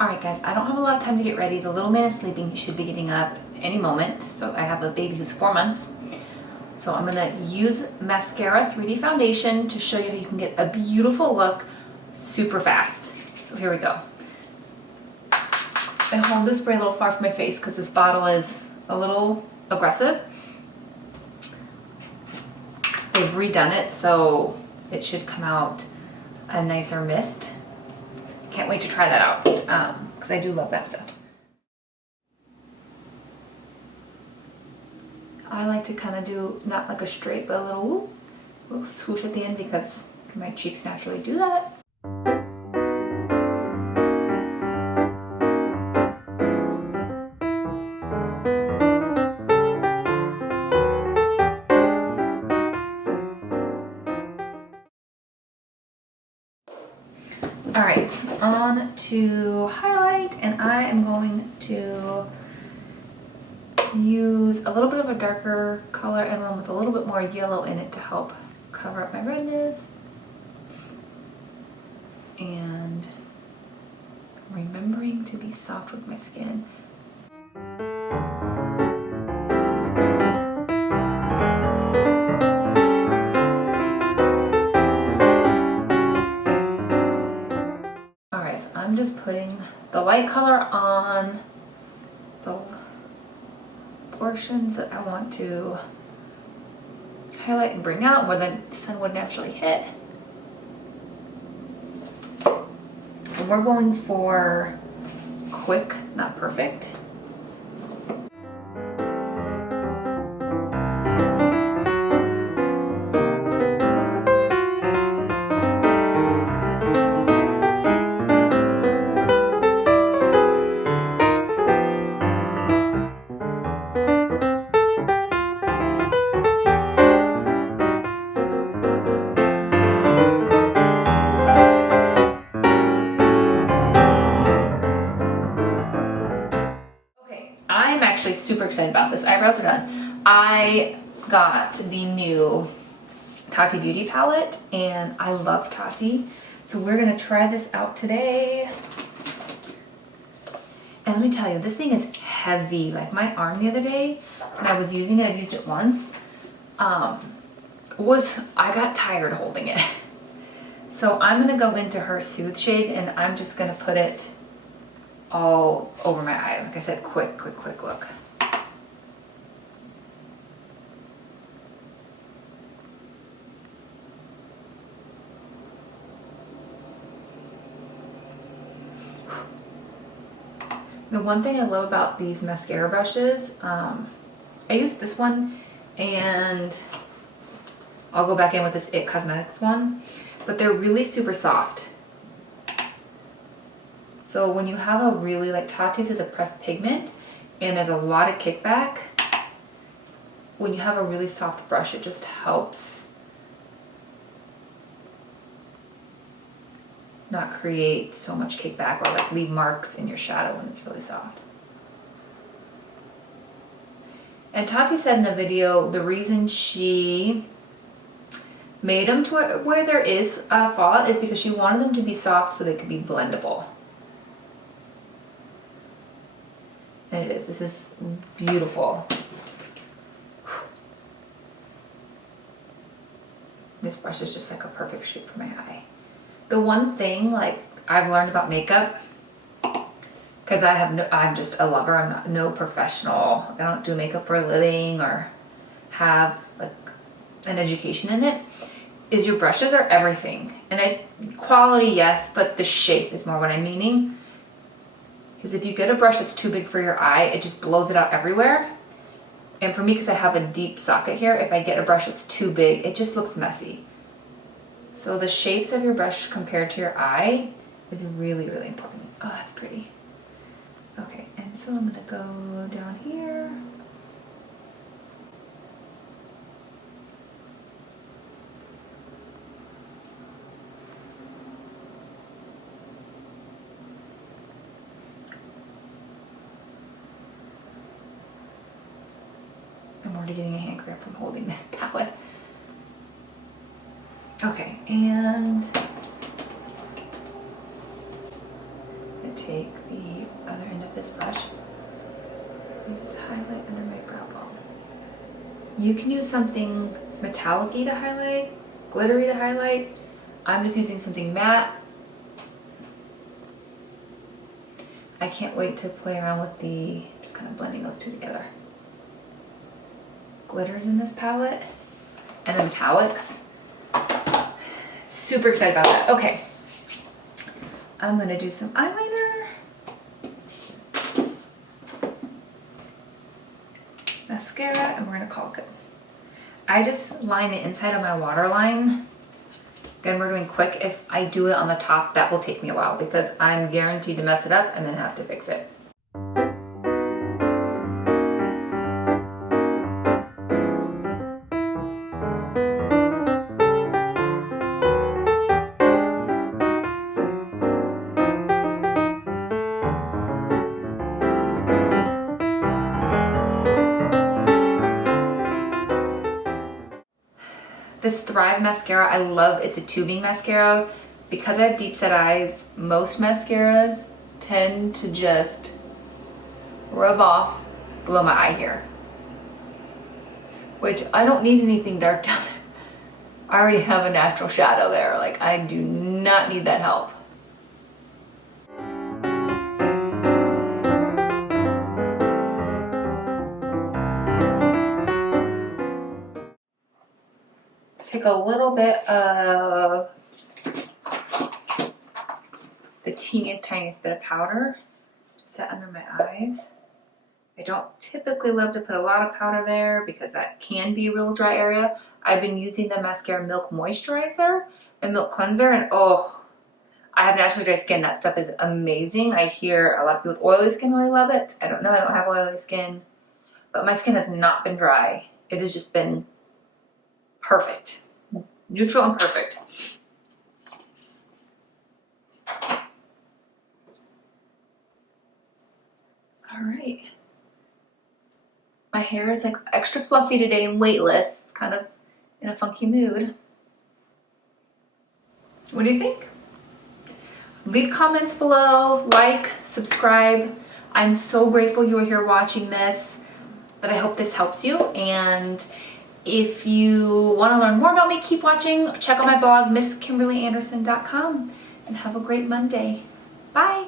Alright guys, I don't have a lot of time to get ready. The little man is sleeping. He should be getting up any moment. So I have a baby who's 4 months. So I'm going to use Mascara 3D foundation to show you how you can get a beautiful look super fast. So here we go. I hold this spray a little far from my face because this bottle is a little aggressive. They've redone it so it should come out a nicer mist. Can't wait to try that out because I do love that stuff. I like to kind of do not like a straight but a little swoosh at the end because my cheeks naturally do that. Alright, on to highlight, and I am going to use a little bit of a darker color and one with a little bit more yellow in it to help cover up my redness. And remembering to be soft with my skin. I'm just putting the light color on the portions that I want to highlight and bring out where the sun would naturally hit. And we're going for quick, not perfect. I'm actually super excited about this. Eyebrows are done. I got the new Tati Beauty palette and I love Tati. So we're gonna try this out today. And let me tell you, this thing is heavy. Like my arm the other day when I was using it, I've used it once, I got tired holding it. So I'm gonna go into her Soothe shade and I'm just gonna put it all over my eye. Like I said, quick look. The one thing I love about these mascara brushes, I use this one and I'll go back in with this IT Cosmetics one, but they're really super soft. So when you have a really, like Tati's is a pressed pigment and there's a lot of kickback, when you have a really soft brush, it just helps not create so much kickback or like leave marks in your shadow when it's really soft. And Tati said in a video, the reason she made them to where there is a fallout is because she wanted them to be soft so they could be blendable. And it is. This is beautiful. This brush is just like a perfect shape for my eye. The one thing like I've learned about makeup, because I'm just a lover, I'm not no professional. I don't do makeup for a living or have like an education in it, is your brushes are everything. And quality, yes, but the shape is more what I'm meaning. Because if you get a brush that's too big for your eye, it just blows it out everywhere. And for me, because I have a deep socket here, if I get a brush that's too big, it just looks messy. So the shapes of your brush compared to your eye is really, really important. Oh, that's pretty. Okay, and so I'm gonna go down here. I'm already getting a hand cramp from holding this palette. Okay, and take the other end of this brush and just highlight under my brow bone. You can use something metallic-y to highlight, glittery to highlight. I'm just using something matte. I can't wait to play around with the, just kind of blending those two together. Glitters in this palette and the metallics. Super excited about that. Okay, I'm gonna do some eyeliner, mascara, and we're gonna call it good. I just line the inside of my waterline. Again, we're doing quick. If I do it on the top, that will take me a while because I'm guaranteed to mess it up and then have to fix it. This Thrive mascara, I love. It's a tubing mascara. Because I have deep set eyes, most mascaras tend to just rub off below my eye here, which I don't need anything dark down there. I already have a natural shadow there. Like, I do not need that help. Take a little bit of the teeniest, tiniest bit of powder to set under my eyes. I don't typically love to put a lot of powder there because that can be a real dry area. I've been using the Mascara Milk Moisturizer and Milk Cleanser, and oh, I have naturally dry skin. That stuff is amazing. I hear a lot of people with oily skin really love it. I don't know, I don't have oily skin, but my skin has not been dry. It has just been perfect. Neutral and perfect. All right. My hair is like extra fluffy today and weightless. It's kind of in a funky mood. What do you think? Leave comments below, like, subscribe. I'm so grateful you are here watching this, but I hope this helps you. And if you want to learn more about me, keep watching. Check out my blog, MissKimberlyAnderson.com, and have a great Monday. Bye.